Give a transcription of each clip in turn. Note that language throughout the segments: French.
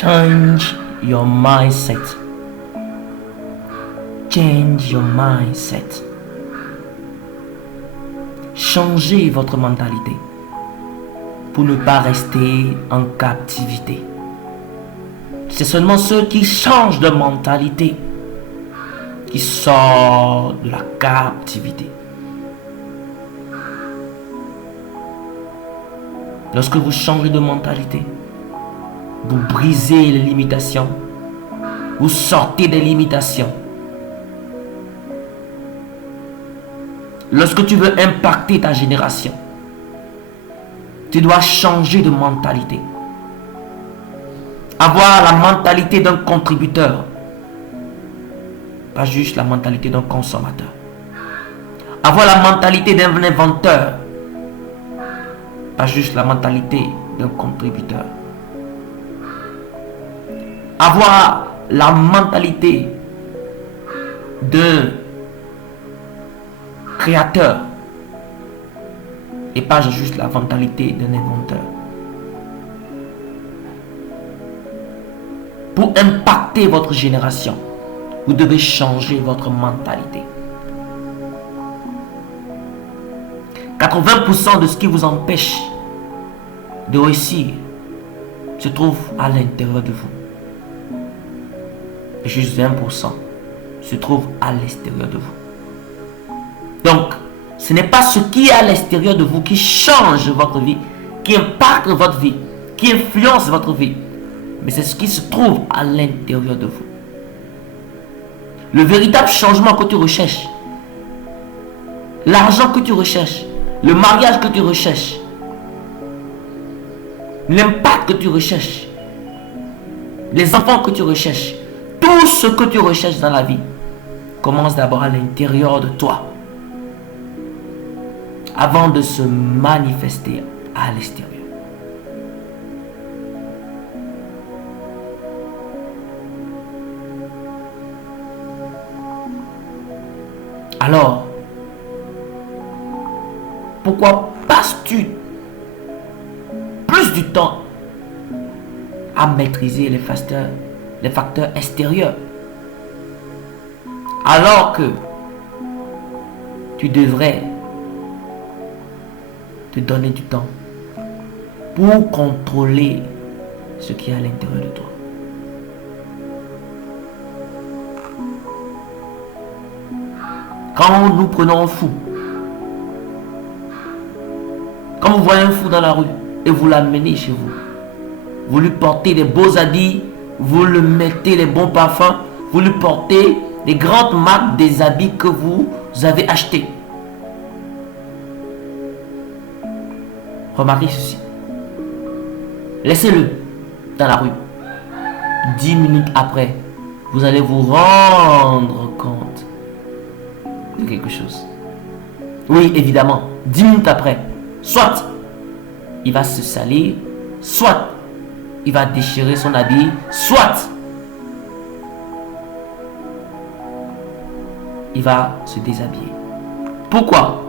Change your mindset. Change your mindset. Changez votre mentalité pour ne pas rester en captivité. C'est seulement ceux qui changent de mentalité qui sortent de la captivité. Lorsque vous changez de mentalité, vous brisez les limitations. Vous sortez des limitations. Lorsque tu veux impacter ta génération, tu dois changer de mentalité. Avoir la mentalité d'un contributeur, pas juste la mentalité d'un consommateur. Avoir la mentalité d'un inventeur, pas juste la mentalité d'un contributeur. Avoir la mentalité d'un créateur et pas juste la mentalité d'un inventeur. Pour impacter votre génération, vous devez changer votre mentalité. 80% de ce qui vous empêche de réussir se trouve à l'intérieur de vous. Et juste 20% se trouve à l'extérieur de vous. Donc, ce n'est pas ce qui est à l'extérieur de vous qui change votre vie, qui impacte votre vie, qui influence votre vie, mais c'est ce qui se trouve à l'intérieur de vous. Le véritable changement que tu recherches, l'argent que tu recherches, le mariage que tu recherches, l'impact que tu recherches, les enfants que tu recherches, tout ce que tu recherches dans la vie commence d'abord à l'intérieur de toi avant de se manifester à l'extérieur. Alors, pourquoi passes-tu plus du temps à maîtriser les facteurs extérieurs alors que tu devrais te donner du temps pour contrôler ce qui est à l'intérieur de toi? Quand nous prenons un fou, quand vous voyez un fou dans la rue et vous l'amenez chez vous, vous lui portez des beaux habits, vous lui mettez les bons parfums, vous lui portez les grandes marques des habits que vous avez achetés. Remarquez ceci. Laissez-le dans la rue. 10 minutes après, vous allez vous rendre compte de quelque chose. Oui, évidemment, 10 minutes après, soit il va se salir, soit il va déchirer son habit, soit il va se déshabiller. Pourquoi?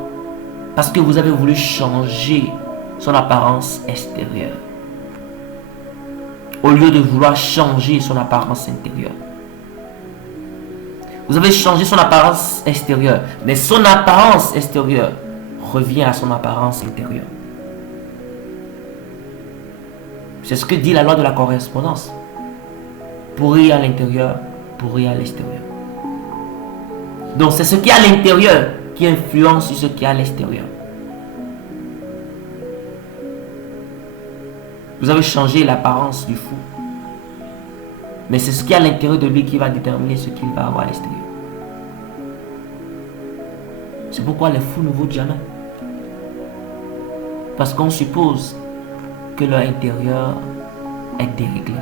Parce que vous avez voulu changer son apparence extérieure au lieu de vouloir changer son apparence intérieure. Vous avez changé son apparence extérieure, mais son apparence extérieure revient à son apparence intérieure. C'est ce que dit la loi de la correspondance. Pourri à l'intérieur, pourri à l'extérieur. Donc c'est ce qui est à l'intérieur qui influence sur ce qui est à l'extérieur. Vous avez changé l'apparence du fou, mais c'est ce qui est à l'intérieur de lui qui va déterminer ce qu'il va avoir à l'extérieur. C'est pourquoi les fous ne vaut jamais. Parce qu'on suppose que leur intérieur est déréglé.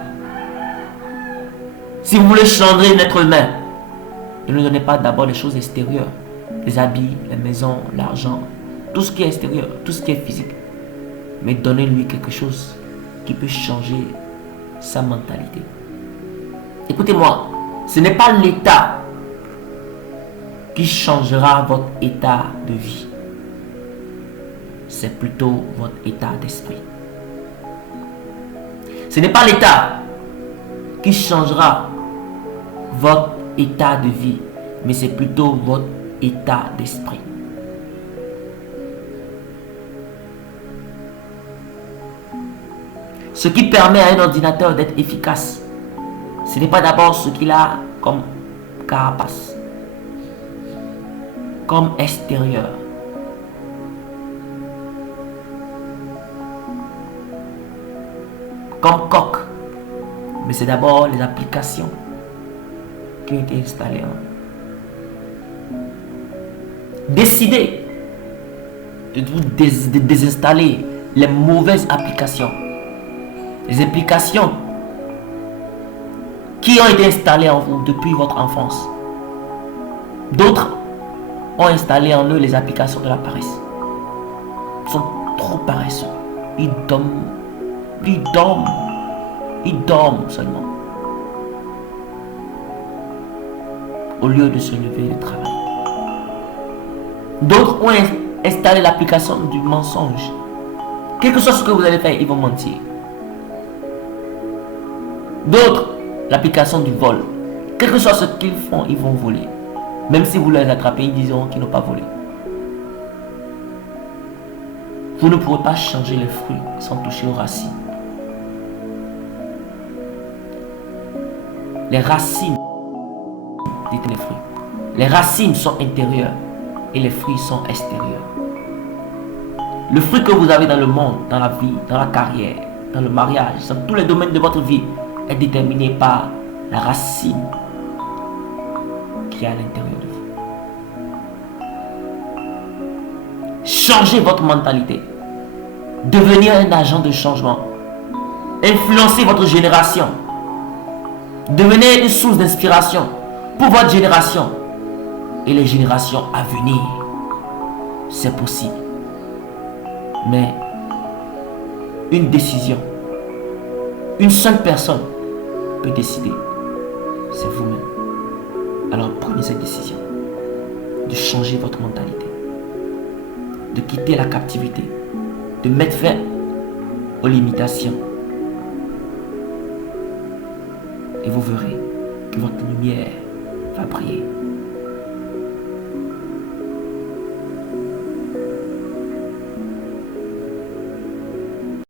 Si vous voulez changer un être humain, ne lui donnez pas d'abord les choses extérieures, les habits, les maisons, l'argent, tout ce qui est extérieur, tout ce qui est physique. Mais donnez-lui quelque chose qui peut changer sa mentalité. Écoutez-moi, ce n'est pas l'état qui changera votre état de vie. C'est plutôt votre état d'esprit. Ce n'est pas l'état qui changera votre état de vie, mais c'est plutôt votre état d'esprit. Ce qui permet à un ordinateur d'être efficace, ce n'est pas d'abord ce qu'il a comme carapace, comme extérieur. Comme coque, mais c'est d'abord les applications qui ont été installées. Décidez de vous désinstaller les mauvaises applications. Les applications qui ont été installées en vous depuis votre enfance. D'autres ont installé en eux les applications de la paresse. Ils sont trop paresseux. Ils dorment seulement. Au lieu de se lever et de travailler. D'autres ont installé l'application du mensonge. Quel que soit ce que vous allez faire, ils vont mentir. D'autres, l'application du vol. Quel que soit ce qu'ils font, ils vont voler. Même si vous les attrapez, ils diront qu'ils n'ont pas volé. Vous ne pourrez pas changer les fruits sans toucher aux racines. Les racines détiennent les fruits. Les racines sont intérieures et les fruits sont extérieurs. Le fruit que vous avez dans le monde, dans la vie, dans la carrière, dans le mariage, dans tous les domaines de votre vie est déterminé par la racine qui est à l'intérieur de vous. Changez votre mentalité. Devenir un agent de changement. Influencez votre génération. Devenez une source d'inspiration pour votre génération et les générations à venir. C'est possible. Mais une décision, une seule personne peut décider. C'est vous-même. Alors prenez cette décision de changer votre mentalité, de quitter la captivité, de mettre fin aux limitations. Et vous verrez que votre lumière va briller.